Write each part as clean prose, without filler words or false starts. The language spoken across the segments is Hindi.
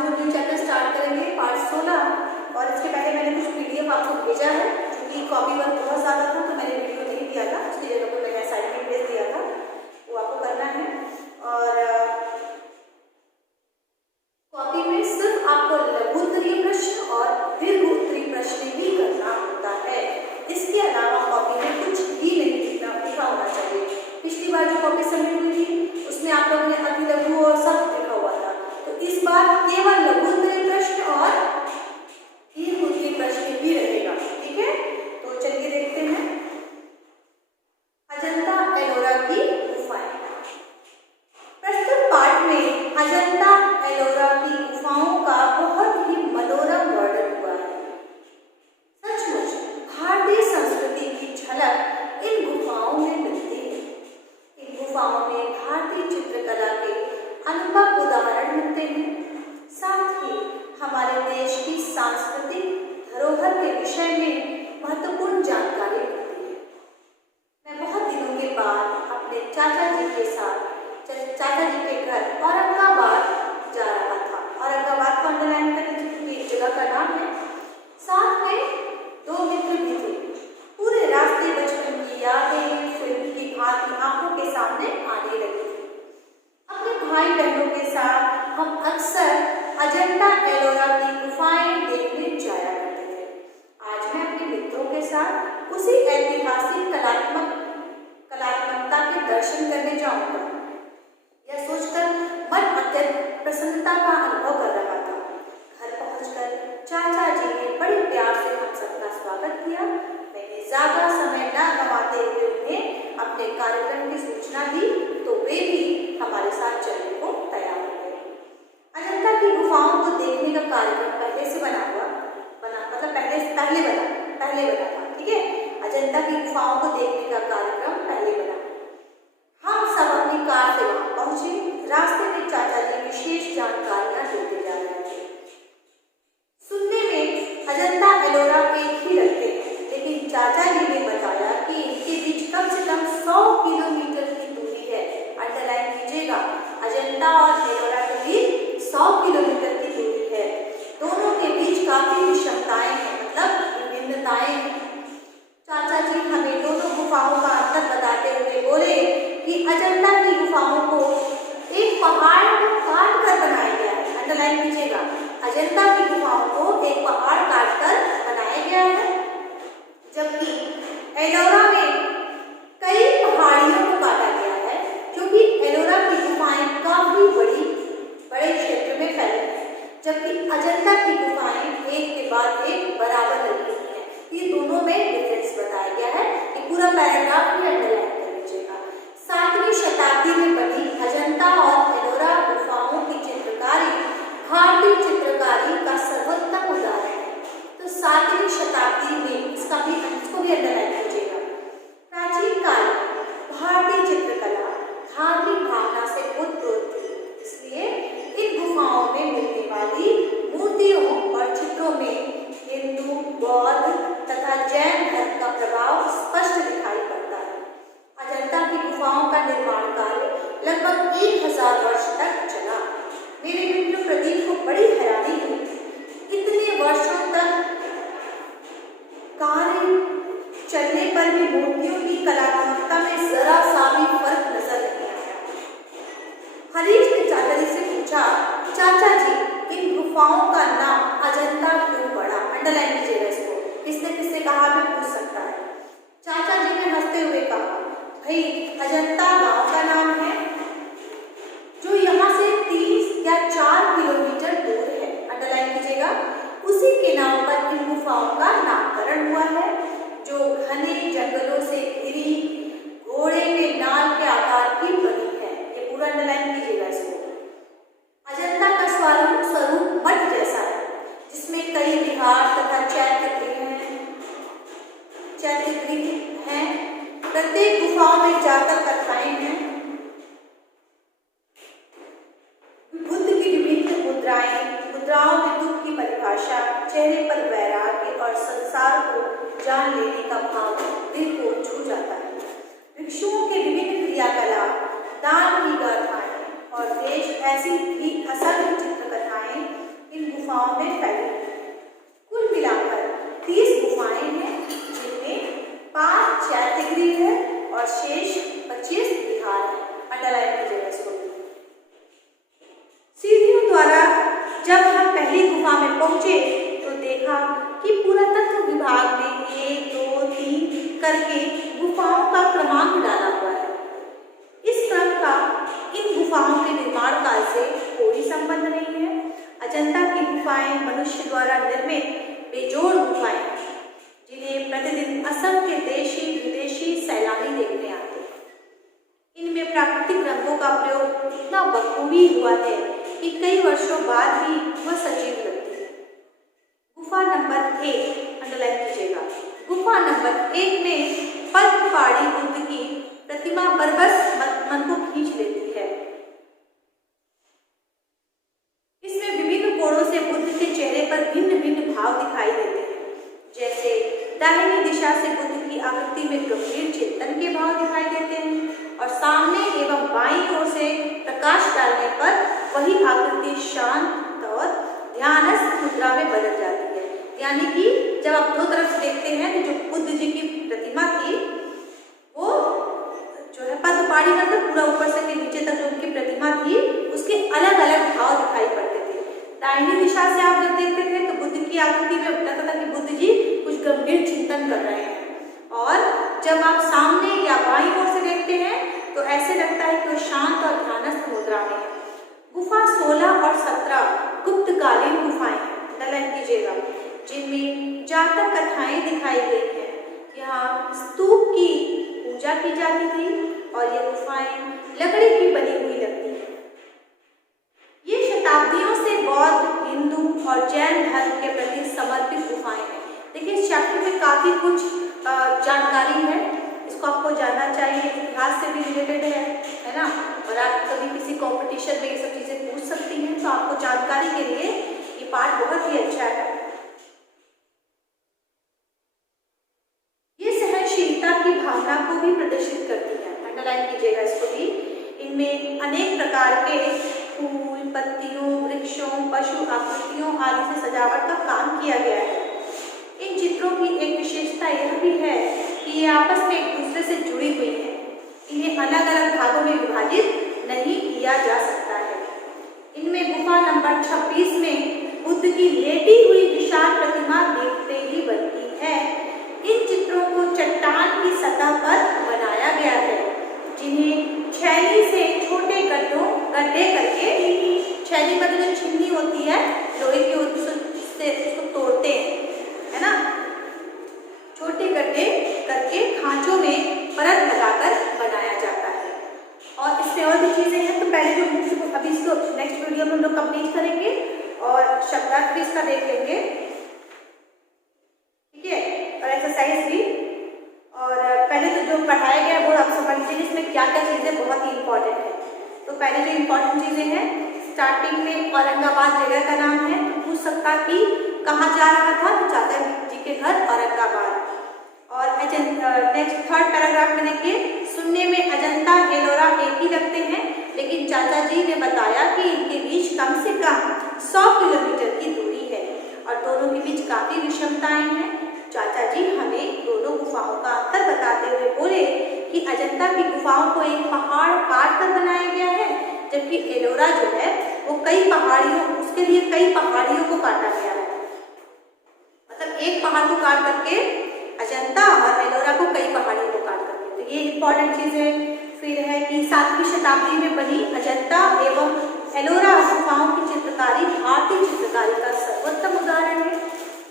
हम लोग न्यू चैप्टर स्टार्ट करेंगे पार्ट 16। और इसके पहले मैंने कुछ पीडीएफ आपको भेजा है, क्योंकि कॉपी वर्क बहुत ज़्यादा था तो मैंने वीडियो नहीं दिया था, उसकी जगह पर मैंने असाइनमेंट भेज दिया था, वो आपको करना है। और कॉपी में सिर्फ आपको लघु उत्तरीय प्रश्न और दीर्घ उत्तरीय प्रश्न भी करना होता है। इसके अलावा कॉपी में कुछ भी नहीं लिखा होना चाहिए। पिछली बार जो कॉपी सबमिट हुई थी उसमें आप लोगों ने अति लघु और सब लिखा हुआ था, तो इस बार केवल लघु उत्तरीय प्रश्न और दीर्घ उत्तरीय प्रश्न भी रहेगा। ठीक है, तो चलिए देखते हैं अजंता एलोरा की गुफाएं। प्रस्तुत पाठ में अजंता एलोरा की गुफाओं का बहुत ही मनोरम वर्णन हुआ है। सचमुच भारतीय संस्कृति की झलक इन गुफाओं में मिलती है। इन गुफाओं में भारतीय चित्रकला के अनुभव उदाहरण मिलते हैं, साथ ही हमारे देश की सांस्कृतिक धरोहर के विषय में महत्वपूर्ण जानकारी मिलती है। मैं बहुत दिनों के बाद अपने चाचा जी के घर औरंगाबाद जा रहा था। औरंगाबाद को अंडरलाइन करने की जगह का नाम है। साथ में दो मित्र भी थे। पूरे रास्ते बचपन की यादें फिल्म की भांति आंखों के सामने आने लगी थी। अपने भाई बहनों के साथ हम अक्सर अजंता एलोरा की गुफाएं देखने जाया करते थे। आज मैं अपने मित्रों के साथ उसी ऐतिहासिक कलात्मकता के दर्शन करने जाऊंगा। यह सोचकर मन अत्यंत प्रसन्नता का अनुभव कर रहा था। घर पहुंचकर चाचा जी ने बड़े प्यार से हम सबका स्वागत किया। मैंने ज्यादा समय न गंवाते हुए उन्हें अपने कार्यक्रम की सूचना दी, तो वे भी हमारे साथ चलने को तैयार हो गए। अजंता की गुफाओं को देखने का कार्यक्रम पहले से बना था। ठीक है, अजंता की गुफाओं को देखने का कार्यक्रम पहले बना। हम सब अपनी कार से वहां पहुंचे। रास्ते में चाचा जी विशेष जानकारियां देते जा रहे थे। सुनने में अजंता एलोरा एक ही लगते हैं, लेकिन चाचा जी ने बताया कि इनके बीच कम से कम 100 किलोमीटर की दूरी है। अंडरलाइन कीजिएगा, अजंता और एलोरा के बीच 100 किलोमीटर की दूरी है। दोनों के बीच काफी विषमताएं हैं, मतलब विभिन्नताएं हैं। चाचा जी हमें दोनों गुफाओं का अंतर बताते हुए बोले कि अजंता की गुफाओं को एक पहाड़ को काट कर बनाया गया है। अंडरलाइन कीजिएगा, अजंता की गुफाओं को एक पहाड़ काट कर बनाया गया है, जबकि एलोरा में कई पहाड़ियों को काटा गया है, क्योंकि एलोरा की गुफाएं काफी बड़े क्षेत्र में फैली हैं, जबकि अजंता की गुफाएं एक के बाद एक बराबर लगी हुई हैं। ये दोनों में डिफरेंस बताया गया है। ये पूरा पैराग्राफ भी अंडरलाइन कर लीजिएगा। 7वीं शताब्दी में बनी अजंता और एलोरा गुफाओं की चित्रकारी भारतीय चित्रकारी का सर्वोत्तम उदाहरण है। तो 7वीं शताब्दी में इसको भी अंडरलाइन कीजिएगा। प्राचीन काल में भारतीय चित्रकला धार्मिक भावना से ओतप्रोत थी, इसलिए इन गुफाओं में मिलने वाली मूर्तियों और चित्रों में हिंदू, बौद्ध तथा जैन धर्म का प्रभाव स्पष्ट दिखाई पड़ता है। अजंता की गुफाओं का निर्माण कार्य लगभग 1000 वर्ष तक चला। मेरे मित्र प्रदीप को बड़ी हैरानी हुई। इतने वर्षों तक कार्य चलने पर भी मूर्तियों की कलात्मकता में जरा सा भी फर्क नजर नहीं आया। हरीश ने चाचा जी से पूछा, चाचा जी इन गुफाओं का नाम अजंता क्यों पड़ा? अंडरलाइन कीजिएगा इसको। किसने कहा भी पूछ सकता है। चाचा जी ने हंसते हुए कहा, भाई अजंता गांव का नाम है जो यहाँ से 3 या 4 किलोमीटर दूर है। अंडरलाइन कीजिएगा, उसी के नाम पर इन गुफाओं का नामकरण हुआ है, जो घने जंगलों से घिरी घोड़े के नाल के आकार की बनी है। ये पूरा अंडरलाइन कीजिएगा इसको। अजंता का स्वरूप मठ जैसा है, जिसमें कई विहार तथा चैत्यगृह हैं। प्रत्येक गुफाओं में जाकर कथाएं हैं। बुद्ध की विभिन्न मुद्राओं में दुख की परिभाषा, चेहरे पर वैराग्य और संसार को जान लेने का भाव दिल को छू जाता है। भिक्षुओं के विभिन्न क्रियाकलाप, दान की गाथाएं और देश ऐसी भी असंख्य चित्रकथाएं काल से कोई संबंध नहीं है। अजंता की गुफाएं मनुष्य द्वारा निर्मित बेजोड़ गुफाएं हैं, जिन्हें प्रतिदिन असंख्य देशी विदेशी सैलानी देखने आते हैं। इनमें प्राकृतिक रंगों का प्रयोग इतना बखूबी हुआ है कि कई वर्षों बाद भी वह सजीव लगती है। गुफा नंबर 1 अंडरलाइन कीजिएगा। गुफा नंबर 1 में पद्मपाणि बुद्ध की प्रतिमा बरबस मन को खींच लेती है। इसमें विभिन्न कोणों से बुद्ध के चेहरे पर भिन्न भिन्न भाव दिखाई देते हैं। जैसे दाहिनी दिशा से बुद्ध की आकृति में गंभीर चिंतन के भाव दिखाई देते हैं और सामने एवं बाईं ओर से प्रकाश डालने पर वही आकृति शांत और ध्यानस्थ मुद्रा में बदल जाती है। यानी कि जब आप दो तरफ से देखते हैं तो जो बुद्ध जी की प्रतिमा थी वो जो है पद्मपाणि मतलब पूरा ऊपर से नीचे तक जो उनकी प्रतिमा थी उसके अलग अलग भाव दिखाई पड़ते थे। दाहिनी दिशा से आप जब देखते थे तो बुद्ध की आकृति में लगता था कि बुद्ध जी कुछ गंभीर चिंतन कर रहे हैं और जब आप सामने या बाईं ओर से देखते हैं तो ऐसे लगता है कि वो शांत और ध्यानस्थ मुद्रा में है। गुफा 16 और 17 गुप्तकालीन गुफाएं हैं, अंडरलाइन कीजिएगा, जिनमें जातक कथाएं दिखाई गई हैं। यहाँ स्तूप की पूजा की जाती थी और ये गुफाएं लकड़ी की बनी हुई लगती हैं। ये शताब्दियों से बौद्ध, हिंदू और जैन धर्म के प्रति समर्पित गुफाएं हैं। देखिए इस चैप्टर में काफी कुछ जानकारी है, इसको आपको जानना चाहिए, इतिहास से भी रिलेटेड है ना। और आप कभी किसी कंपटीशन में ये सब चीजें पूछ सकती हैं, तो आपको जानकारी के लिए ये पार्ट बहुत ही अच्छा है। ये सहनशीलता की भावना को भी प्रदर्शित करती है, अंडरलाइन कीजिएगा इसको भी। इनमें अनेक प्रकार के फूल, पत्तियों, वृक्षों, पशु आकृतियों आदि से सजावट का काम किया गया है। इन चित्रों की एक विशेषता यह भी है कि ये आपस में एक दूसरे से जुड़ी हुई हैं। इन्हें अलग अलग भागों में विभाजित नहीं किया जा सकता है। इनमें गुफा नंबर 26 में बुद्ध की लेटी हुई विशाल प्रतिमा देखते ही बनती है। इन चित्रों को चट्टान की सतह पर बनाया गया है, जिन्हें छैनी से छोटे गड्ढे करके, छैनी मतलब जो छिन्नी होती है लोहे की उससे उसको तोड़ते हैं, है ना, छोटे गड्ढे करके खांचों में परत लगाकर बनाया जाता है। और इसमें और भी चीजें हैं, तो पहले जो अभी इसको नेक्स्ट वीडियो में हम लोग कंप्लीट करेंगे और शब्दार्थ भी इसका देख लेंगे, ठीक है, और एक्सरसाइज भी। और पहले तो जो पढ़ाया गया वो आप समझ लीजिए इसमें क्या क्या चीजें बहुत ही इंपॉर्टेंट है। तो पहले जो इम्पोर्टेंट चीजें हैं, स्टार्टिंग में औरंगाबाद जगह का नाम है, तो पूछ सकता कि कहाँ जा रहा था, तो चाचा जी के घर औरंगाबाद। और नेक्स्ट थर्ड पैराग्राफ में देखिए, सुनने में अजंता एलोरा एक ही लगते हैं, लेकिन चाचा जी ने बताया कि इनके बीच कम से कम 100 किलोमीटर की दूरी है और दोनों के बीच काफी विषमताएं हैं। चाचा जी हमें दोनों गुफाओं का अंतर बताते हुए बोले कि अजंता की गुफाओं को एक पहाड़ काट कर बनाया गया है, जबकि एलोरा जो है वो उसके लिए कई पहाड़ियों को काटा गया है। मतलब एक पहाड़ को काट करके अजंता और एलोरा को कई पहाड़ियों को काट करके, तो ये इंपॉर्टेंट चीज है। फिर है कि 7वीं शताब्दी में बनी अजंता एवं एलोरा गुफाओं की चित्रकारी भारतीय चित्रकारी का सर्वोत्तम उदाहरण है।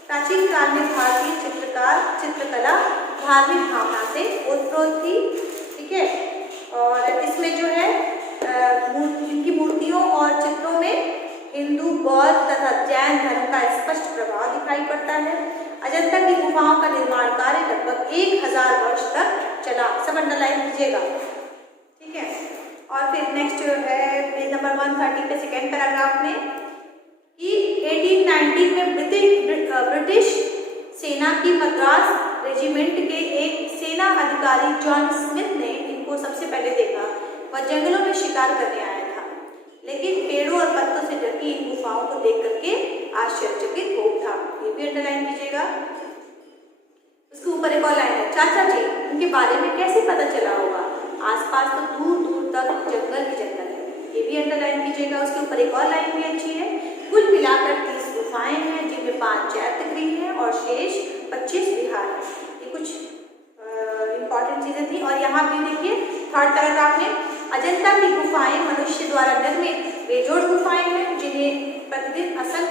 प्राचीन काल में भारतीय चित्रकला धार्मिक भावना से ओतप्रोत थी, ठीक है। और इसमें जो है इनकी मूर्तियों और चित्रों में हिंदू, बौद्ध तथा जैन धर्म का स्पष्ट प्रभाव दिखाई पड़ता है। अजंता की गुफाओं का निर्माण कार्य लगभग 1000 वर्ष तक चला, सब अंडरलाइन कीजिएगा, ठीक है। और फिर नेक्स्ट है पेज नंबर 130 पे सेकेंड पैराग्राफ में कि 1819 में ब्रिटिश सेना की मद्रास रेजिमेंट के एक सेना अधिकारी जॉन स्मिथ ने इनको सबसे पहले देखा। वह जंगलों में शिकार करने आया था, लेकिन पेड़ों और पत्तों से ढकी इन गुफाओं को देख करके आश्चर्यचकित हो उठा। ये भी अंडरलाइन कीजिएगा। उसके ऊपर एक और लाइन है, चाचा जी इनके बारे में कैसे पता चला होगा, आसपास तो दूर दूर तक जंगल ही जंगल है। ये भी अंडरलाइन कीजिएगा। उसके ऊपर एक और लाइन भी अच्छी है, कुल मिलाकर 30 गुफाएं हैं, जिनमें 5 चैत्यगृह हैं और शेष 25 विहार हैं। ये कुछ इंपॉर्टेंट चीजें थी। और यहाँ भी देखिए थर्ड पैराग्राफ में, अजंता की गुफाएं मनुष्य द्वारा निर्मित प्रतिदिन असंख्य